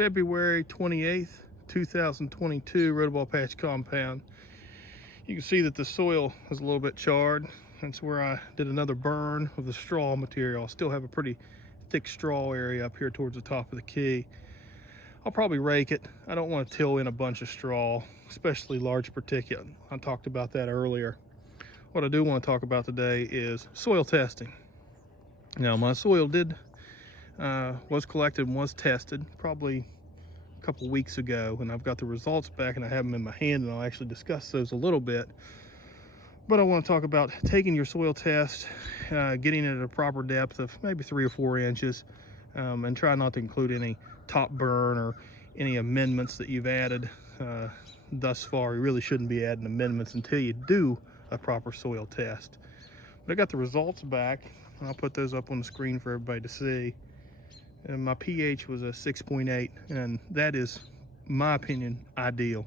February 28th, 2022 Rotoball Patch Compound. You can see that the soil is a little bit charred. That's where I did another burn of the straw material. I still have a pretty thick straw area up here towards the top of the key. I'll probably rake it. I don't want to till in a bunch of straw, especially large particulate. I talked about that earlier. What I do want to talk about today is soil testing. Now, my soil was collected and was tested probably a couple weeks ago, and I've got the results back and I have them in my hand, and I'll actually discuss those a little bit. But I want to talk about taking your soil test, getting it at a proper depth of maybe 3 or 4 inches, and try not to include any top burn or any amendments that you've added thus far. You really shouldn't be adding amendments until you do a proper soil test. But I got the results back, and I'll put those up on the screen for everybody to see. And my pH was a 6.8, and that is, in my opinion, ideal.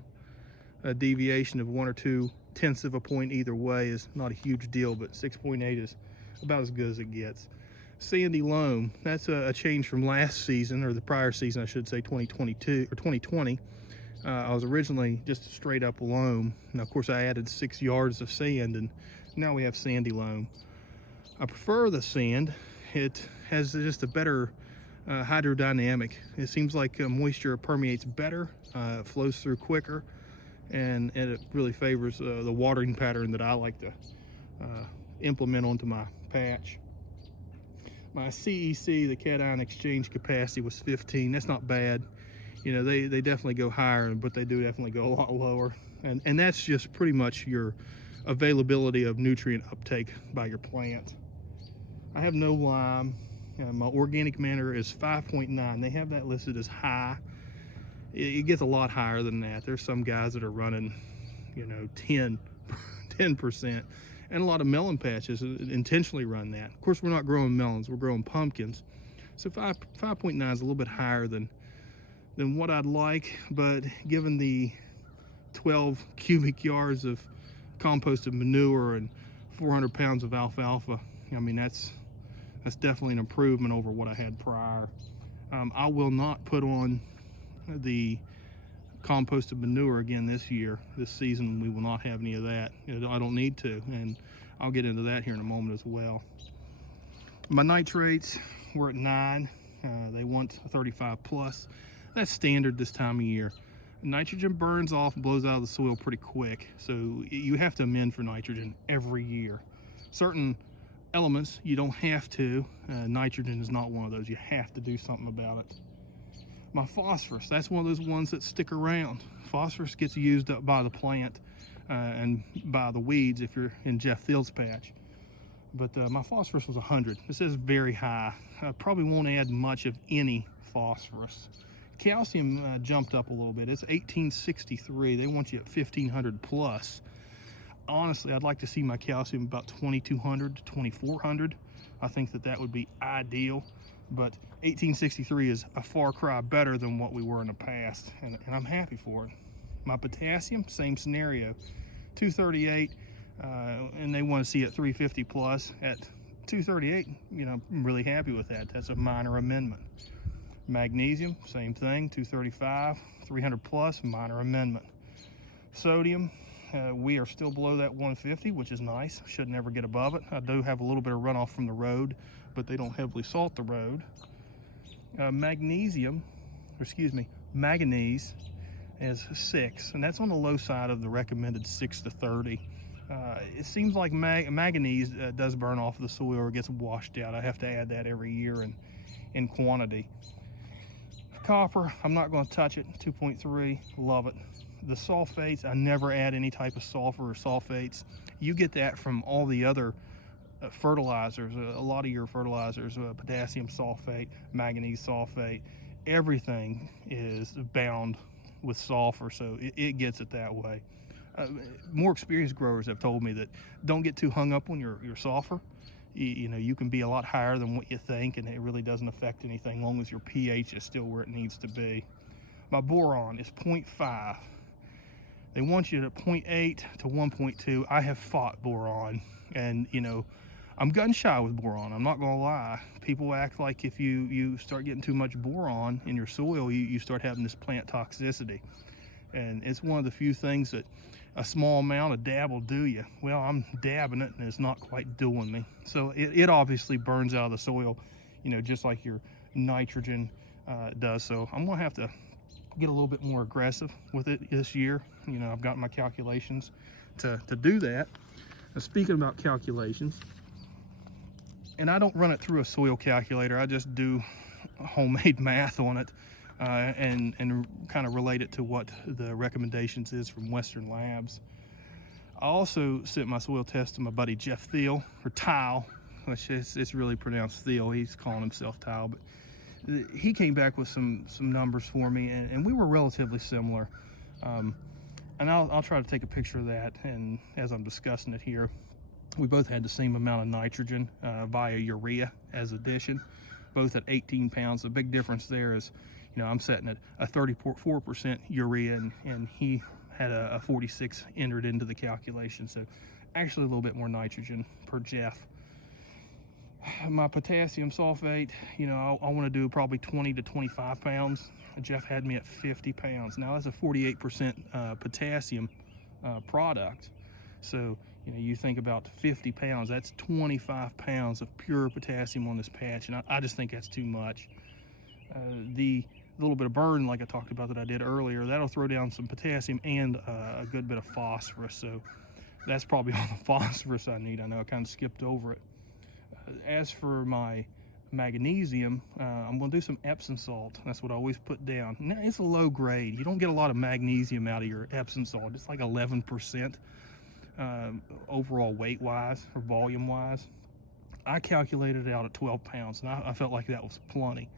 A deviation of 1 or 2 tenths of a point either way is not a huge deal, but 6.8 is about as good as it gets. Sandy loam, that's a change from last season, or the prior season I should say, 2022 or 2020. I was originally just straight up loam. Now, of course, I added 6 yards of sand, and now we have sandy loam. I prefer the sand. It has just a better hydrodynamic. It seems like moisture permeates better, it flows through quicker, and it really favors the watering pattern that I like to implement onto my patch. My CEC, the cation exchange capacity, was 15. That's not bad. You know, they definitely go higher, but they do definitely go a lot lower. And that's just pretty much your availability of nutrient uptake by your plant. I have no lime. My organic matter is 5.9. They have that listed as high. It gets a lot higher than that. There's some guys that are running, 10%. And a lot of melon patches intentionally run that. Of course, we're not growing melons, we're growing pumpkins. So 5.9 is a little bit higher than what I'd like, but given the 12 cubic yards of composted manure and 400 pounds of alfalfa, I mean, that's definitely an improvement over what I had prior. I will not put on the composted manure again this season. We will not have any of that. I don't need to, and I'll get into that here in a moment as well. My nitrates were at 9. They want 35 plus. That's standard this time of year. Nitrogen burns off and blows out of the soil pretty quick, so you have to amend for nitrogen every year. Certain elements you don't have to. Nitrogen is not one of those. You have to do something about it. My phosphorus, that's one of those ones that stick around. Phosphorus gets used up by the plant and by the weeds if you're in Jeff Field's patch. But my phosphorus was 100. This is very high. I probably won't add much of any phosphorus. Calcium jumped up a little bit. It's 1863. They want you at 1500 plus. Honestly, I'd like to see my calcium about 2200 to 2400. I think that would be ideal, but 1863 is a far cry better than what we were in the past, and I'm happy for it. My potassium, same scenario, 238, and they want to see it 350 plus. At 238, I'm really happy with that. That's a minor amendment. Magnesium, same thing, 235, 300 plus, minor amendment. Sodium, we are still below that 150, which is nice. Should never get above it. I do have a little bit of runoff from the road, but they don't heavily salt the road. Manganese is 6, and that's on the low side of the recommended 6 to 30. It seems like manganese does burn off the soil or gets washed out. I have to add that every year in quantity. Copper, I'm not going to touch it. 2.3, love it. The sulfates, I never add any type of sulfur or sulfates. You get that from all the other fertilizers. A lot of your fertilizers, potassium sulfate, manganese sulfate, everything is bound with sulfur, so it gets it that way. More experienced growers have told me that don't get too hung up on your sulfur. You can be a lot higher than what you think, and it really doesn't affect anything as long as your pH is still where it needs to be. My boron is 0.5. They want you at 0.8 to 1.2. I have fought boron, and I'm gun shy with boron. I'm not gonna lie. People act like if you start getting too much boron in your soil, you start having this plant toxicity. And it's one of the few things that a small amount, a dab will do you. Well, I'm dabbing it and it's not quite doing me. So it obviously burns out of the soil, just like your nitrogen does. So I'm gonna have to get a little bit more aggressive with it this year. I've got my calculations to do that. Now, speaking about calculations, and I don't run it through a soil calculator, I just do homemade math on it, and kind of relate it to what the recommendations is from Western Labs. I also sent my soil test to my buddy Jeff Thiel, or Tile, which it's really pronounced Thiel. He's calling himself Tile, but he came back with some numbers for me, and we were relatively similar. And I'll try to take a picture of that, and as I'm discussing it here, we both had the same amount of nitrogen via urea as addition, both at 18 pounds. The big difference there is, I'm setting at a 34% urea, and he had a 46 entered into the calculation. So actually a little bit more nitrogen per Jeff. My potassium sulfate, I want to do probably 20 to 25 pounds. Jeff had me at 50 pounds. Now that's a 48% potassium product. So, you think about 50 pounds, that's 25 pounds of pure potassium on this patch, and I just think that's too much. The little bit of burn, like I talked about that I did earlier, that'll throw down some potassium and a good bit of phosphorus. So that's probably all the phosphorus I need. I know I kind of skipped over it. As for my magnesium, I'm going to do some Epsom salt. That's what I always put down. Now, it's a low grade. You don't get a lot of magnesium out of your Epsom salt. It's like 11% overall weight-wise or volume-wise. I calculated it out at 12 pounds, and I felt like that was plenty.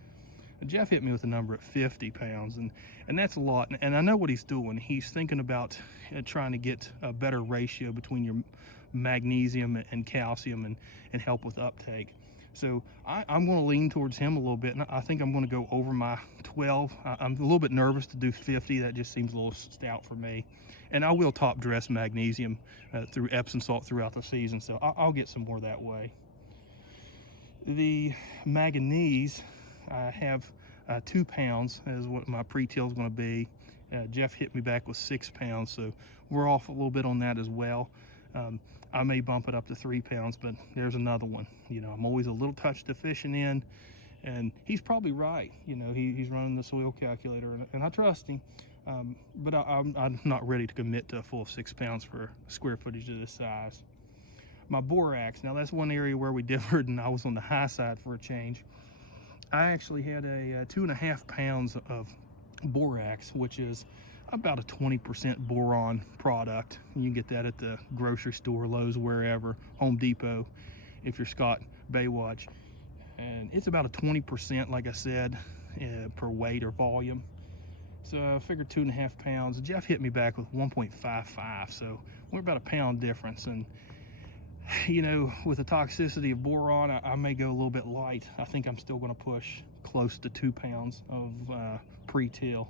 And Jeff hit me with a number at 50 pounds, and that's a lot. And I know what he's doing. He's thinking about trying to get a better ratio between your magnesium and calcium and help with uptake. So I'm going to lean towards him a little bit, and I think I'm going to go over my 12. I'm a little bit nervous to do 50. That just seems a little stout for me. And I will top dress magnesium through Epsom salt throughout the season, so I'll get some more that way. The manganese, I have 2 pounds is what my pre-till is going to be. Jeff hit me back with 6 pounds, so we're off a little bit on that as well. I may bump it up to 3 pounds, but there's another one. I'm always a little touch deficient in, and he's probably right. He's running the soil calculator, and I trust him. But I'm not ready to commit to a full 6 pounds for square footage of this size. My borax, now that's one area where we differed, and I was on the high side for a change. I actually had a 2.5 pounds of borax, which is about a 20% boron product. You can get that at the grocery store, Lowe's, wherever, Home Depot, if you're Scott Baywatch. And it's about a 20%, like I said, per weight or volume. So I figured 2.5 pounds. Jeff hit me back with 1.55, so we're about a pound difference. And with the toxicity of boron, I may go a little bit light. I think I'm still going to push close to 2 pounds of pre-till.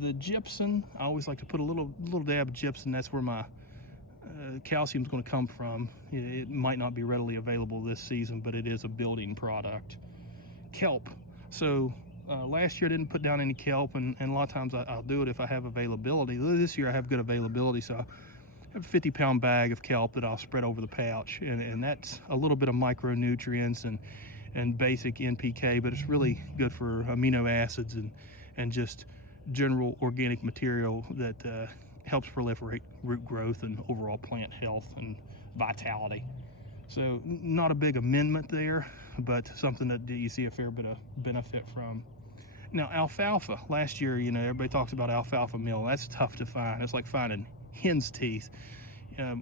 The gypsum, I always like to put a little dab of gypsum. That's where my calcium is going to come from. It might not be readily available this season, but it is a building product. Kelp. So last year I didn't put down any kelp, and a lot of times I'll do it if I have availability. This year I have good availability, so I have a 50-pound bag of kelp that I'll spread over the patch, and that's a little bit of micronutrients and basic NPK, but it's really good for amino acids and just general organic material that helps proliferate root growth and overall plant health and vitality. So not a big amendment there, but something that you see a fair bit of benefit from. Now, alfalfa, last year, everybody talks about alfalfa meal. That's tough to find. It's like finding hen's teeth.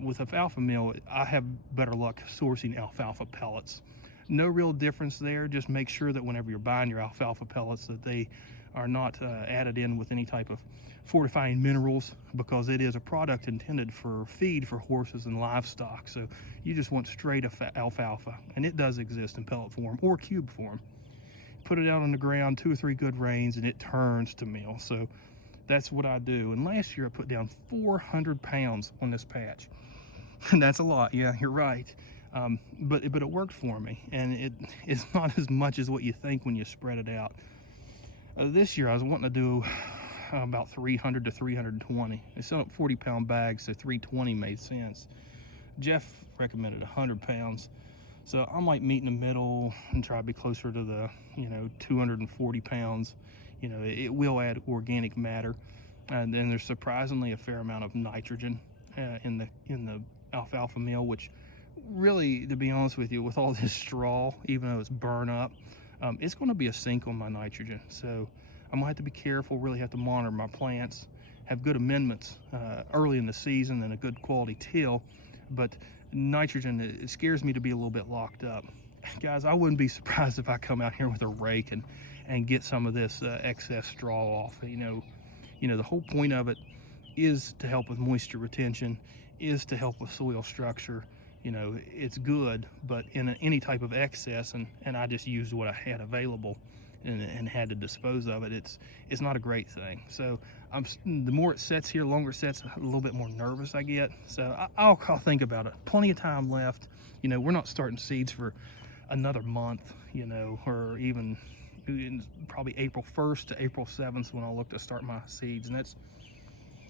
With alfalfa meal, I have better luck sourcing alfalfa pellets. No real difference there. Just make sure that whenever you're buying your alfalfa pellets that they are not added in with any type of fortifying minerals, because it is a product intended for feed for horses and livestock. So you just want straight alfalfa, and it does exist in pellet form or cube form. Put it out on the ground, 2 or 3 good rains, and it turns to meal. So that's what I do. And last year I put down 400 pounds on this patch. And that's a lot. Yeah, you're right. But it worked for me, and it's not as much as what you think when you spread it out. This year I was wanting to do about 300 to 320. They sell up 40-pound bags, so 320 made sense. Jeff recommended 100 pounds. So I might meet in the middle and try to be closer to the, 240 pounds. It will add organic matter. And then there's surprisingly a fair amount of nitrogen in the alfalfa meal, which really, to be honest with you, with all this straw, even though it's burn up, it's going to be a sink on my nitrogen. So I'm gonna have to be careful, really have to monitor my plants, have good amendments early in the season and a good quality till. But nitrogen, it scares me to be a little bit locked up. Guys, I wouldn't be surprised if I come out here with a rake and get some of this excess straw off. The whole point of it is to help with moisture retention, is to help with soil structure. It's good, but in any type of excess, and I just used what I had available and had to dispose of it, it's not a great thing. So the more it sets here, longer it sets, a little bit more nervous I get. So I'll think about it. Plenty of time left. We're not starting seeds for another month, or even probably April 1st to April 7th when I'll look to start my seeds, and that's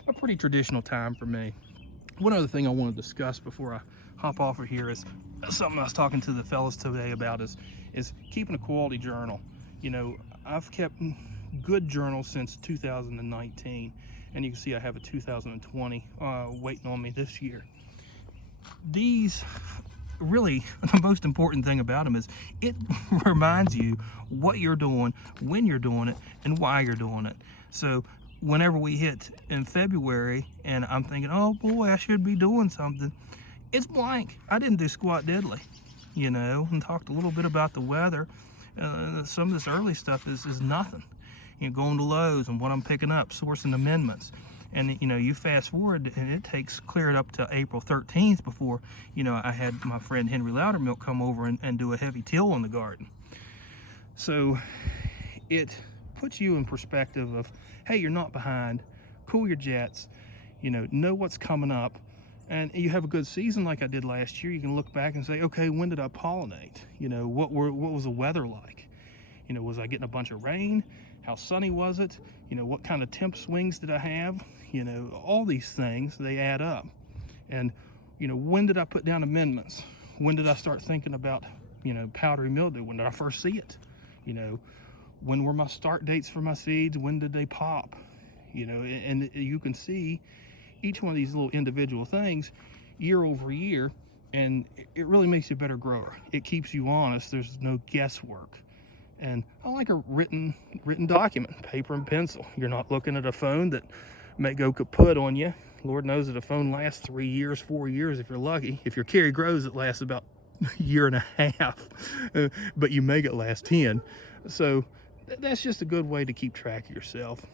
a pretty traditional time for me. One other thing I want to discuss before I hop off of here is something I was talking to the fellas today about is keeping a quality journal. I've kept good journals since 2019, and you can see I have a 2020 waiting on me this year. These really, the most important thing about them is it reminds you what you're doing, when you're doing it, and why you're doing it. So whenever we hit in February and I'm thinking, oh boy, I should be doing something, it's blank. I didn't do squat diddly, and talked a little bit about the weather. Some of this early stuff is nothing. Going to Lowe's and what I'm picking up, sourcing amendments. And you fast forward and it takes clear it up to April 13th before, I had my friend Henry Loudermilk come over and do a heavy till on the garden. So it puts you in perspective of, hey, you're not behind, cool your jets, know what's coming up. And you have a good season like I did last year. You can look back and say, okay, when did I pollinate? What was the weather like? Was I getting a bunch of rain? How sunny was it? What kind of temp swings did I have? All these things, they add up. And, when did I put down amendments? When did I start thinking about, powdery mildew? When did I first see it? When were my start dates for my seeds? When did they pop? And you can see each one of these little individual things year over year, and it really makes you a better grower. It keeps you honest. There's no guesswork. And I like a written document, paper and pencil. You're not looking at a phone that may go kaput on you. Lord knows that a phone lasts 3 years, 4 years if you're lucky. If your Kerry grows, it lasts about a year and a half, but you make it last 10. So that's just a good way to keep track of yourself.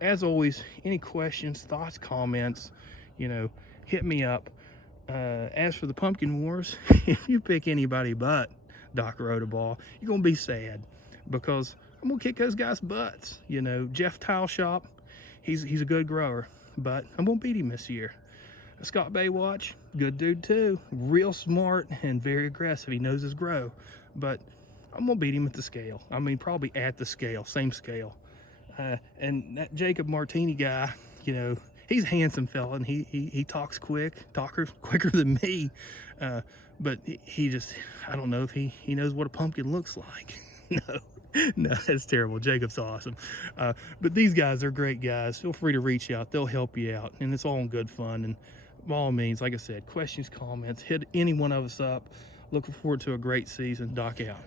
As always, any questions, thoughts, comments, hit me up. As for the pumpkin wars, if you pick anybody but Doc Rotobaugh, you're going to be sad, because I'm going to kick those guys' butts. Jeff Tile Shop, he's a good grower, but I'm going to beat him this year. Scott Baywatch, good dude too, real smart and very aggressive. He knows his grow, but I'm going to beat him at the scale. I mean, probably at the scale, same scale. And that Jacob Martini guy, he's a handsome fella, and he talks quicker than me. But he just, I don't know if he knows what a pumpkin looks like. No, that's terrible. Jacob's awesome. But these guys are great guys. Feel free to reach out. They'll help you out, and it's all in good fun. And by all means, like I said, questions, comments, hit any one of us up. Looking forward to a great season. Doc out.